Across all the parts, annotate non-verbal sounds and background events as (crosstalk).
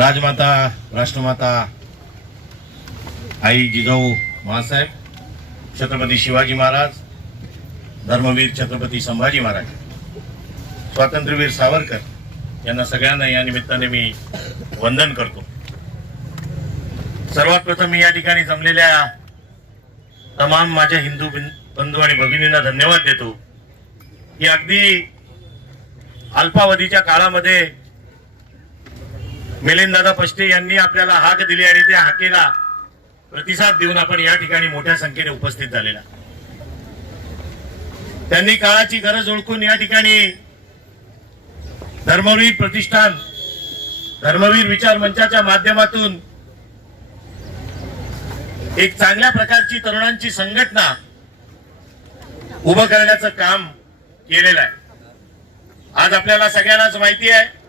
राजमाता राष्ट्रमाता आई जिजाऊ महासाहेब छत्रपती शिवाजी महाराज धर्मवीर छत्रपती संभाजी महाराज स्वातंत्र्यवीर सावरकर यांना सगळ्यांना या निमित्ताने मी वंदन करतो. सर्वात प्रथम मी या ठिकाणी जमलेल्या तमाम माझ्या हिंदू बंधू आणि भगिनींना धन्यवाद देतो. की अगदी अल्पावधीच्या काळामध्ये मिलिंददादा पष्टे यांनी आपल्याला हाक दिली आणि त्या हाकेला प्रतिसाद देऊन आपण या ठिकाणी मोठ्या संख्येने उपस्थित झालेला. त्यांनी काळाची गरज ओळखून या ठिकाणी धर्मवीर प्रतिष्ठान धर्मवीर विचार मंचाच्या माध्यमातून एक चांगल्या प्रकारची तरुणांची संघटना उभं करण्याचं काम केलेलं आहे. आज आपल्याला सगळ्यांनाच माहिती आहे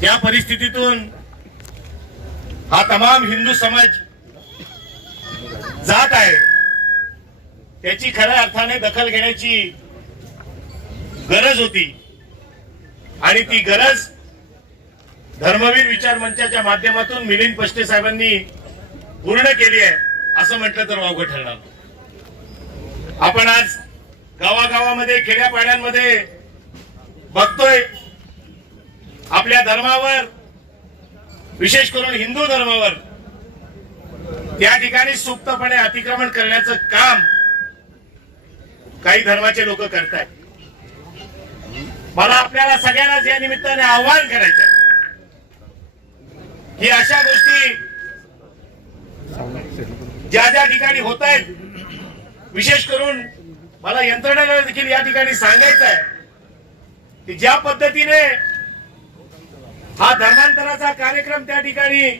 त्या परिस्थितीतून हा तमाम हिंदू समाज जात आहे. त्याची खऱ्या अर्थाने दखल घेण्याची गरज होती. आणि ती गरज धर्मवीर विचार मंचाच्या माध्यमातून मिलिंद पष्टे साहेबांनी पूर्ण केली आहे असं म्हटलं तर वावगं ठरणार आपण आज गावागावामध्ये खेड्यापाड्यांमध्ये बघतोय आपल्या धर्मावर विशेष करून हिंदू धर्मावर त्या ठिकाणी सुप्तपणे अतिक्रमण करण्याचं काम काही धर्माचे लोक करतायत. मला आपल्याला सगळ्यांनाच या निमित्ताने आव्हान करायचं आहे की अशा गोष्टी ज्या ज्या ठिकाणी होत आहेत विशेष करून मला यंत्रणेला देखील या ठिकाणी सांगायचं आहे की ज्या पद्धतीने हा धर्मांतराचा कार्यक्रम त्या ठिकाणी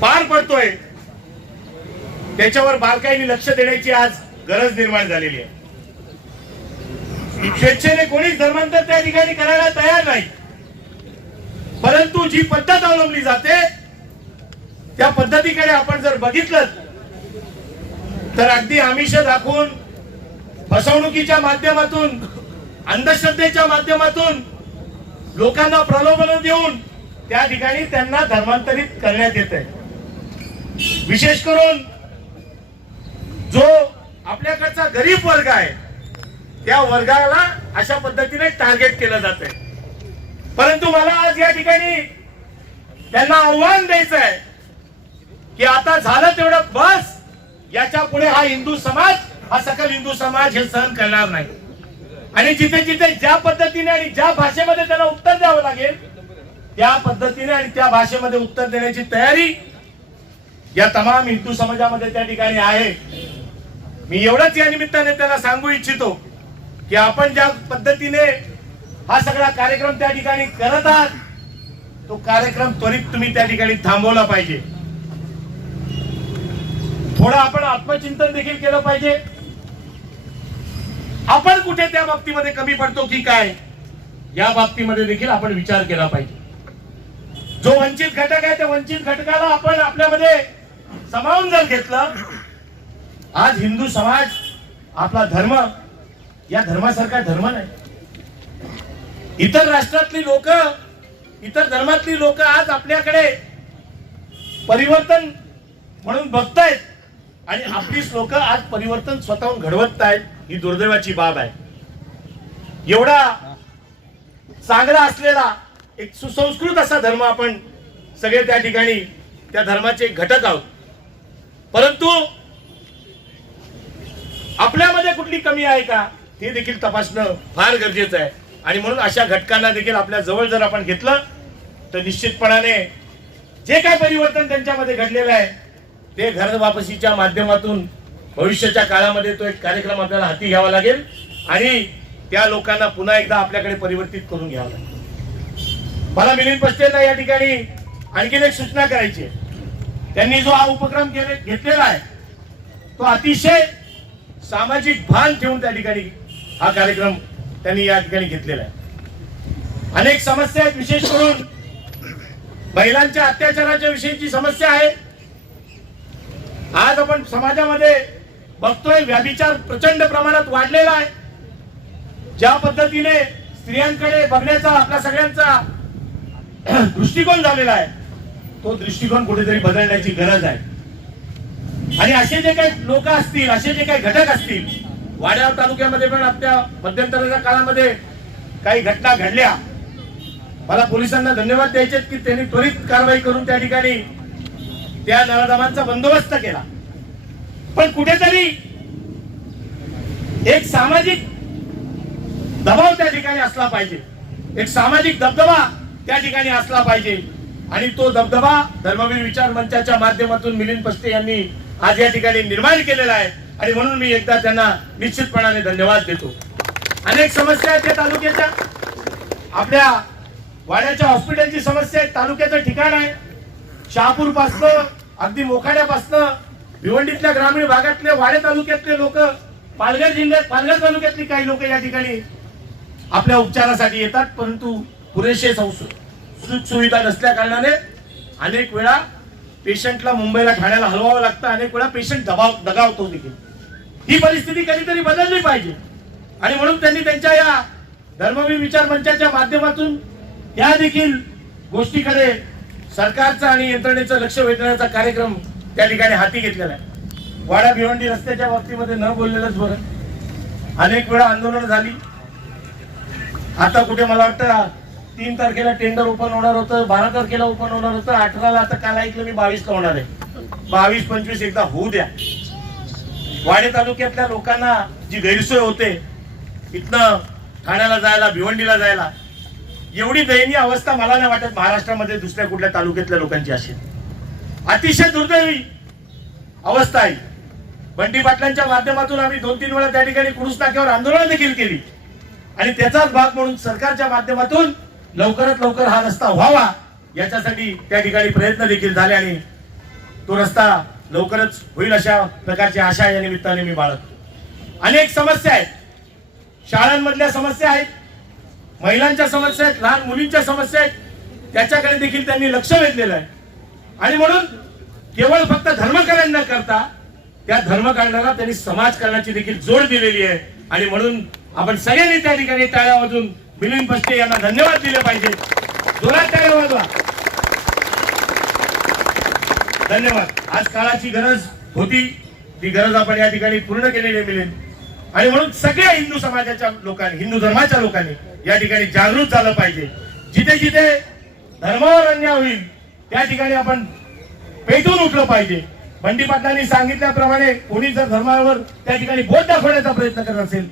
पार पडतोय. त्याच्यावर बारकाईने लक्ष देण्याची आज गरज निर्माण झालेली आहे. स्वेच्छेने कोणीच धर्मांतर त्या ठिकाणी करायला तयार नाही. परंतु जी पद्धत अवलंबली जाते त्या पद्धतीकडे आपण जर बघितलं तर अगदी आमिष दाखवून फसवणुकीच्या माध्यमातून अंधश्रद्धेच्या माध्यमातून लोकांना प्रलोभन देऊन त्या ठिकाणी त्यांना धर्मांतरित करण्यात येत आहे विशेष करून जो आपल्याकडचा गरीब वर्ग आहे त्या वर्गाला अशा पद्धतीने टार्गेट केलं जात आहे परंतु मला आज या ठिकाणी त्यांना आव्हान द्यायचं आहे की आता झालं तेवढं बस याच्यापुढे हा हिंदू समाज हा सकल हिंदू समाज हे सहन करणार नाही. आणि जिथे जिथे ज्या पद्धतीने आणि ज्या भाषेमध्ये त्यांना उत्तर द्यावं लागेल त्या पद्धतीने आणि त्या भाषेमध्ये उत्तर देण्याची तयारी या तमाम हिंदू समाजामध्ये त्या ठिकाणी आहे. मी एवढंच या निमित्ताने त्यांना सांगू इच्छितो की आपण ज्या पद्धतीने हा सगळा कार्यक्रम त्या ठिकाणी करत आहात तो कार्यक्रम त्वरित तुम्ही त्या ठिकाणी थांबवला पाहिजे. थोडं आपण आत्मचिंतन देखील केलं पाहिजे. आपण कुठे त्या बाबतीमध्ये कमी पडतो की काय? या बाबतीमध्ये देखील आपण विचार केला पाहिजे. जो वंचित घटक आहे त्या वंचित घटकाला आपण आपल्यामध्ये समावून जर घेतलं आज हिंदू समाज आपला धर्म या धर्मासारखा धर्म नाही. इतर राष्ट्रातली लोक इतर धर्मातली लोक आज आपल्याकडे परिवर्तन म्हणून बघतायत आणि आपलीच लोक आज परिवर्तन स्वतःहून घडवत आहेत. ही दुर्दैवाची बाब आहे. एवढा चांगला असलेला एक सुसंस्कृत असा धर्म आपण सगळे त्या ठिकाणी त्या धर्माचे घटक आहोत. परंतु आपल्यामध्ये कुठली कमी आहे का हे देखील तपासणं फार गरजेचं आहे. आणि म्हणून अशा घटकांना देखील आपल्या जवळ जर आपण घेतलं तर निश्चितपणाने जे काय परिवर्तन त्यांच्यामध्ये घडलेलं आहे ते घर वापसीच्या माध्यमातून भविष्याच्या काळामध्ये तो एक कार्यक्रम आपल्याला हाती घ्यावा लागेल आणि त्या लोकांना पुन्हा एकदा आपल्याकडे परिवर्तित करून घ्यावं लागेल. मला मिलिंद पस्टेला या ठिकाणी आणखीन एक सूचना करायची आहे. त्यांनी जो हा उपक्रम घेतलेला आहे तो अतिशय सामाजिक भान ठेवून त्या ठिकाणी हा कार्यक्रम त्यांनी या ठिकाणी घेतलेला आहे. अनेक समस्या आहेत विशेष करून महिलांच्या अत्याचाराच्या विषयीची समस्या आहे. आज आपण समाजामध्ये बघतोय व्याभिचार प्रचंड प्रमाणात वाढलेला आहे. ज्या पद्धतीने स्त्रियांकडे बघण्याचा आपल्या सगळ्यांचा (clears throat) दृष्टिकोन झालेला आहे तो दृष्टिकोन कुठेतरी बदलण्याची गरज आहे. आणि असे जे काही लोक असतील असे जे काही घटक असतील वाड्यावर तालुक्यामध्ये पण आपल्या मध्यंतराच्या काळामध्ये काही घटना घडल्या. मला पोलिसांना धन्यवाद द्यायचे की त्यांनी त्वरित कारवाई करून त्या ठिकाणी त्या नळदमांचा बंदोबस्त केला. पण कुठेतरी एक सामाजिक दबाव त्या ठिकाणी असला पाहिजे. एक सामाजिक दबदबा त्या ठिकाणी असला पाहिजे. आणि तो दबदबा धर्मवीर विचार मंचाच्या माध्यमातून मिलिंद पस्ते यांनी आज या ठिकाणी निर्माण केलेला आहे. आणि म्हणून मी एकदा त्यांना निश्चितपणाने धन्यवाद देतो. अनेक समस्या आहेत त्या तालुक्याच्या. आपल्या वाड्याच्या हॉस्पिटलची समस्या आहे तालुक्याचं ठिकाण आहे. शहापूर पासनं अगदी मोखाड्यापासनं भिवंडीतल्या ग्रामीण भागातले वाडे तालुक्यातले लोक पालघर जिल्ह्यात पालघर तालुक्यातली काही लोक या ठिकाणी आपल्या उपचारासाठी येतात परंतु पुरेसे सुख सुविधा नसल्या कारणाने अनेक वेळा पेशंटला मुंबईला ठाण्याला हलवावं लागतं अनेक वेळा पेशंट दबाव दगावतो देखील. ही परिस्थिती कधीतरी बदलली पाहिजे. आणि म्हणून त्यांनी त्यांच्या या धर्मवीर विचार मंचाच्या माध्यमातून या देखील गोष्टीकडे सरकारचं आणि यंत्रणेचं लक्ष वेधण्याचा कार्यक्रम त्या ठिकाणी हाती घेतलेला आहे. वाडा भिवंडी रस्त्याच्या बाबतीमध्ये न बोललेलंच बरं. अनेक वेळा आंदोलन झाली. आता कुठे मला वाटतं तीन तारखेला टेंडर ओपन होणार होतं बारा तारखेला ओपन होणार होतं अठराला आता काल ऐकलं मी बावीसला होणार आहे. बावीस पंचवीस एकदा होऊ द्या. वाडे तालुक्यातल्या लोकांना जी गैरसोय होते इथनं ठाण्याला जायला भिवंडीला जायला एवढी दयनीय अवस्था मला नाही वाटत महाराष्ट्रामध्ये दुसऱ्या कुठल्या तालुक्यातल्या लोकांची असेल. अतिशय दुर्दैवी अवस्था आहे. बंटी पाटलांच्या माध्यमातून आम्ही दोन तीन वेळा त्या ठिकाणी कुरुस नाक्यावर आंदोलन देखील केली. आणि त्याचाच भाग म्हणून सरकारच्या माध्यमातून लवकरात लवकर हा रस्ता व्हावा याच्यासाठी त्या ठिकाणी प्रयत्न देखील झाले आणि तो रस्ता लवकरच होईल अशा प्रकारची आशा या निमित्ताने मी बाळगतो. अनेक समस्या आहेत. शाळांमधल्या समस्या आहेत. महिलांच्या समस्या आहेत लहान मुलींच्या समस्या आहेत. त्याच्याकडे देखील त्यांनी लक्ष वेधलेलं आहे. आणि म्हणून केवळ फक्त धर्मकारण न करता त्या धर्मकारणाला त्यांनी समाजकारणाची देखील जोड दिलेली आहे. आणि म्हणून आपण सगळ्यांनी त्या ठिकाणी टाळ्या वाजून मिलिंद पस्ते यांना धन्यवाद दिले पाहिजे. जोरात टाळ्या वाजवा. धन्यवाद. आज काळाची गरज होती. ती गरज आपण या ठिकाणी पूर्ण केलेली आहे मिलिंद. आणि म्हणून सगळ्या हिंदू समाजाच्या लोकांनी हिंदू धर्माच्या लोकांनी या ठिकाणी जागृत झालं पाहिजे. जिथे जिथे धर्मावर अन्याय होईल त्या ठिकाणी आपण पेटून उठलं पाहिजे. बंडी पाटलांनी सांगितल्याप्रमाणे कोणी जर धर्मावर त्या ठिकाणी बोट दाखवण्याचा प्रयत्न करत असेल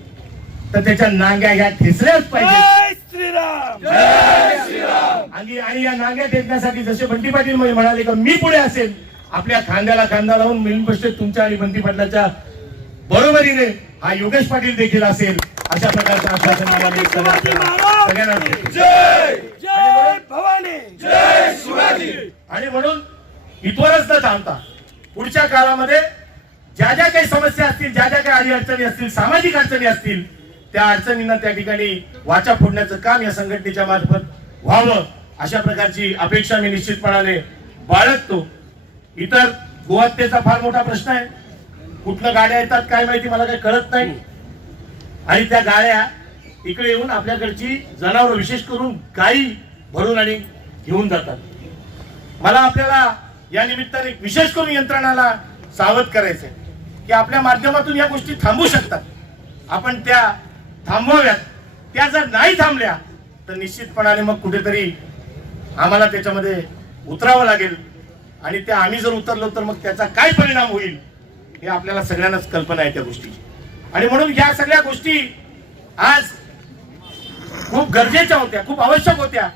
तर त्याच्या नांग्या ह्या ठेचल्याच पाहिजे आणि या नांग्या ठेचण्यासाठी जसे बंटी पाटील म्हणाले का मी पुढे असेल. आपल्या खांद्याला खांदा लावून मिळून बसते तुमच्या आणि बंटी पाटलाच्या बरोबरीने हा योगेश पाटील देखील असेल. अशा प्रकारचं आश्वासन सगळ्यांना सगळ्यांना देतो. जय जय भवानी! जय शिवाजी! आणि म्हणून इथवरच न थांबता पुढच्या काळामध्ये ज्या ज्या काही समस्या असतील ज्या ज्या काही अडीअडचणी असतील सामाजिक अडचणी असतील त्या अडचणींना त्या ठिकाणी वाचा फोडण्याचं काम या संघटनेच्या मार्फत व्हावं अशा प्रकारची अपेक्षा मी निश्चितपणाने बाळगतो. इतर गोहत्येचा फार मोठा प्रश्न आहे. कुठल्या गाड्या येतात काय माहिती मला काही कळत नाही. आणि त्या गाड्या इकडे येऊन आपल्याकडची जनावर विशेष करून गायी भरून आणि घेऊन जातात. मला आपल्याला या निमित्ताने विशेष करून यंत्रणाला सावध करायचंय. की आपल्या माध्यमातून या गोष्टी थांबू शकतात. आपण त्या थांबवाव्यात. त्या जर नाही थांबल्या तर निश्चितपणाने मग कुठेतरी आम्हाला त्याच्यामध्ये उतरावं लागेल. आणि त्या आम्ही जर उतरलो तर मग त्याचा काय परिणाम होईल हे आपल्याला सगळ्यांनाच कल्पना आहे त्या गोष्टीची. आणि म्हणून या सगळ्या गोष्टी आज खूप गरजेच्या होत्या खूप आवश्यक होत्या.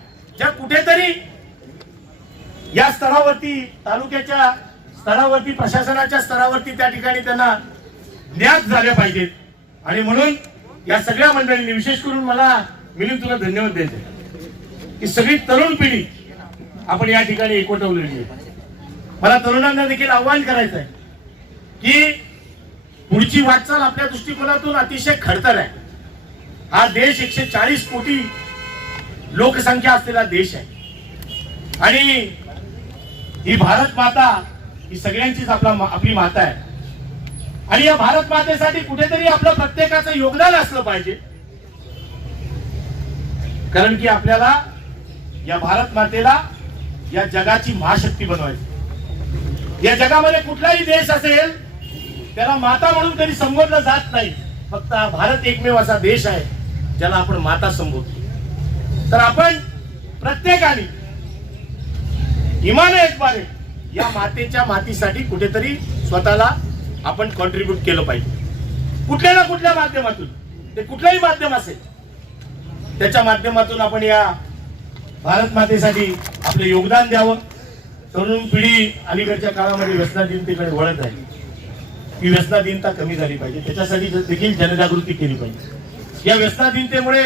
ज्या कुठेतरी या स्तरावरती तालुक्याच्या स्तरावरती प्रशासनाच्या स्तरावरती त्या ठिकाणी त्यांना ज्ञात झाल्या पाहिजेत. आणि म्हणून या सगळ्या मंडळींनी विशेष करून मला मिलिंद तुला धन्यवाद द्यायचे की सगळी तरुण पिढी आपण या ठिकाणी एकवटवलेली आहे. मला तरुणांना देखील आव्हान करायचं आहे की पुढची वाटचाल आपल्या दृष्टिकोनातून अतिशय खडतर आहे. हा देश एकशे चाळीस कोटी लोकसंख्या असलेला देश आहे. आणि ही भारत माता ही सगळ्यांचीच आपला आपली माता आहे. आणि या भारत मातेसाठी कुठेतरी आपलं प्रत्येकाचं योगदान असलं पाहिजे. कारण की आपल्याला या भारत मातेला या जगाची महाशक्ती बनवायची. या जगामध्ये कुठलाही देश असेल त्याला माता म्हणून कधी संबोधलं जात नाही. फक्त हा भारत एकमेव असा देश आहे ज्याला आपण माता संबोधतो. तर आपण प्रत्येकाने हिमान एकबारे या मातेच्या मातीसाठी कुठेतरी स्वतःला आपण कॉन्ट्रीब्युट केलं पाहिजे. कुठल्या ना कुठल्या माध्यमातून ते कुठलंही माध्यम असेल त्याच्या माध्यमातून आपण या भारत मातेसाठी आपलं योगदान द्यावं. तरुण पिढी अलीकडच्या काळामध्ये व्यसनाधीनतेकडे वळत आहे. ही व्यसनाधीनता कमी झाली पाहिजे. त्याच्यासाठी देखील जनजागृती केली पाहिजे. या व्यसनाधीनतेमुळे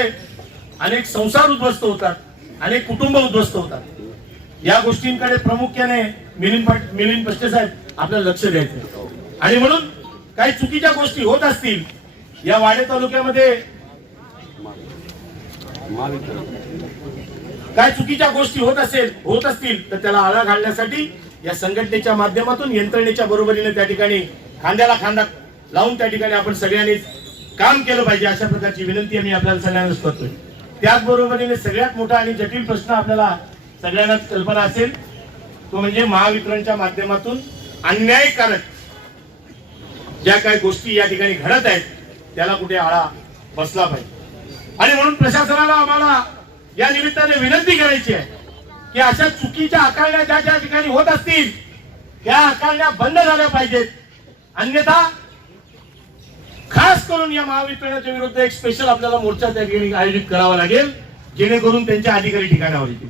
अनेक संसार उद्ध्वस्त होतात अनेक कुटुंब उद्ध्वस्त होतात. या गोष्टींकडे प्रामुख्याने मिलिंद पाट- मिलिंद पष्टे साहेब आपल्याला लक्ष द्यायचं आणि म्हणून काही चुकीच्या गोष्टी होत असतील या वाडे तालुक्यामध्ये काय चुकीच्या गोष्टी होत असेल होत असतील तर त्याला आळा घालण्यासाठी या संघटनेच्या माध्यमातून यंत्रणेच्या बरोबरीने त्या ठिकाणी खांद्याला खांदा लावून त्या ठिकाणी आपण सगळ्यांनी काम केलं पाहिजे अशा प्रकारची विनंती आम्ही आपल्याला सगळ्यांनाच करतोय. त्याचबरोबरीने सगळ्यात मोठा आणि जटिल प्रश्न आपल्याला सगळ्यांनाच कल्पना असेल तो म्हणजे महावितरणच्या माध्यमातून अन्यायकारक ज्या काही गोष्टी या ठिकाणी घडत आहेत त्याला कुठे आळा बसला पाहिजे. आणि म्हणून प्रशासनाला आम्हाला या निमित्ताने विनंती करायची आहे की अशा चुकीच्या आकारण्या ज्या ज्या ठिकाणी होत असतील त्या आकारण्या बंद झाल्या पाहिजेत. अन्यथा खास करून या महावितरणाच्या विरुद्ध एक स्पेशल आपल्याला मोर्चा त्या ठिकाणी आयोजित करावा लागेल जेणेकरून त्यांच्या अधिकारी ठिकाणावर येतील.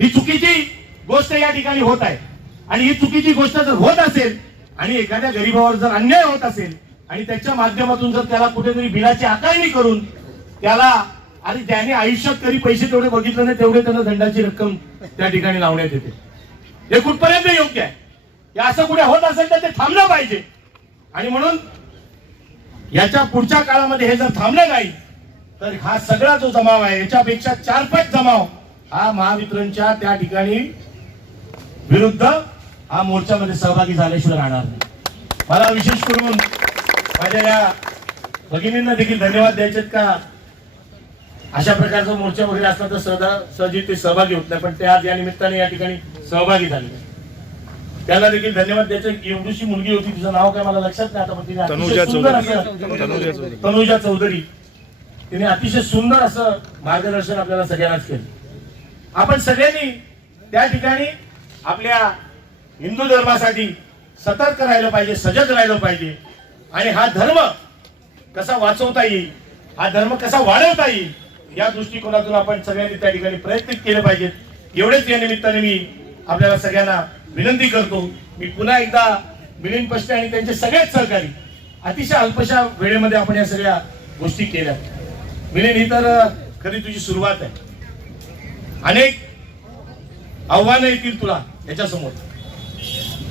ही चुकीची गोष्ट या ठिकाणी होत आहे. आणि ही चुकीची गोष्ट जर होत असेल आणि एखाद्या गरीबावर जर अन्याय होत असेल आणि त्याच्या माध्यमातून जर त्याला कुठेतरी बिलाची आकारणी करून त्याला आणि त्याने आयुष्यात कधी पैसे तेवढे बघितले नाही तेवढे त्यांना दंडाची रक्कम त्या ठिकाणी लावण्यात येते. हे कुठपर्यंत योग्य आहे? हे असं कुठे होत असेल तर ते थांबलं पाहिजे. आणि म्हणून याच्या पुढच्या काळामध्ये हे जर थांबलं नाही तर हा सगळा जो जमाव आहे याच्यापेक्षा चार पाच जमाव हा महावितरणच्या त्या ठिकाणी विरुद्ध हा मोर्चामध्ये सहभागी झाल्याशिवाय राहणार नाही. मला विशेष करून माझ्या या भगिनींना देखील धन्यवाद द्यायचे का? अशा प्रकारचा मोर्चा वगैरे असला तर सहजा सहजी ते सहभागी होत नाही पण ते आज या निमित्ताने या ठिकाणी सहभागी झाले. त्याला देखील धन्यवाद द्यायचे. एवढीशी मुलगी होती तिचं नाव काय मला लक्षात नाही आता तिने. तनुजा चौधरी. तिने अतिशय सुंदर असं मार्गदर्शन आपल्याला सगळ्यांनाच केलं. आपण सगळ्यांनी त्या ठिकाणी आपल्या हिंदू धर्मासाठी सतर्क राहिलं पाहिजे सजग राहिलं पाहिजे. आणि हा धर्म कसा वाचवता येईल हा धर्म कसा वाढवता येईल या दृष्टिकोनातून आपण सगळ्यांनी त्या ठिकाणी प्रयत्न केले पाहिजेत. एवढेच या निमित्ताने मी आपल्याला सगळ्यांना विनंती करतो मी पुन्हा एकदा मिलिंद पष्टे आणि त्यांचे सगळेच सहकारी अतिशय अल्पशा वेळेमध्ये आपण या सगळ्या गोष्टी केल्या. मिलिंद ही तर खरी तुझी सुरुवात आहे. अनेक आव्हानं येतील तुला याच्यासमोर.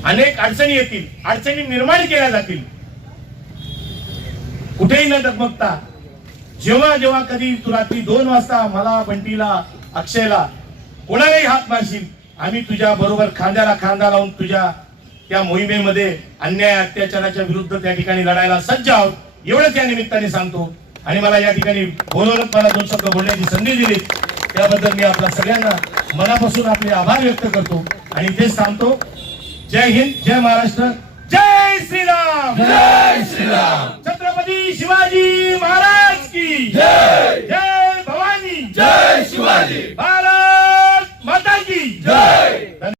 अनेक अडचणी येतील अडचणी निर्माण केल्या जातील. कुठेही न डगमगता जेव्हा जेव्हा कधी तू रात्री दोन वाजता मला बंटीला अक्षयला कोणालाही हात मारशील आम्ही तुझ्या बरोबर खांद्याला खांदा लावून तुझ्या त्या मोहिमेमध्ये अन्याय अत्याचाराच्या विरुद्ध त्या ठिकाणी लढायला सज्ज आहोत. एवढंच या निमित्ताने सांगतो. आणि मला या ठिकाणी बोलवलं मला दोन शब्द बोलण्याची संधी दिली. त्याबद्दल मी आपल्या सगळ्यांना मनापासून आपले आभार व्यक्त करतो. आणि इथेच सांगतो. जय हिंद जय महाराष्ट्र जय श्रीराम. जय श्रीराम. छत्रपती शिवाजी महाराज की जय. जय भवानी. जय शिवाजी. માતાજી. જય.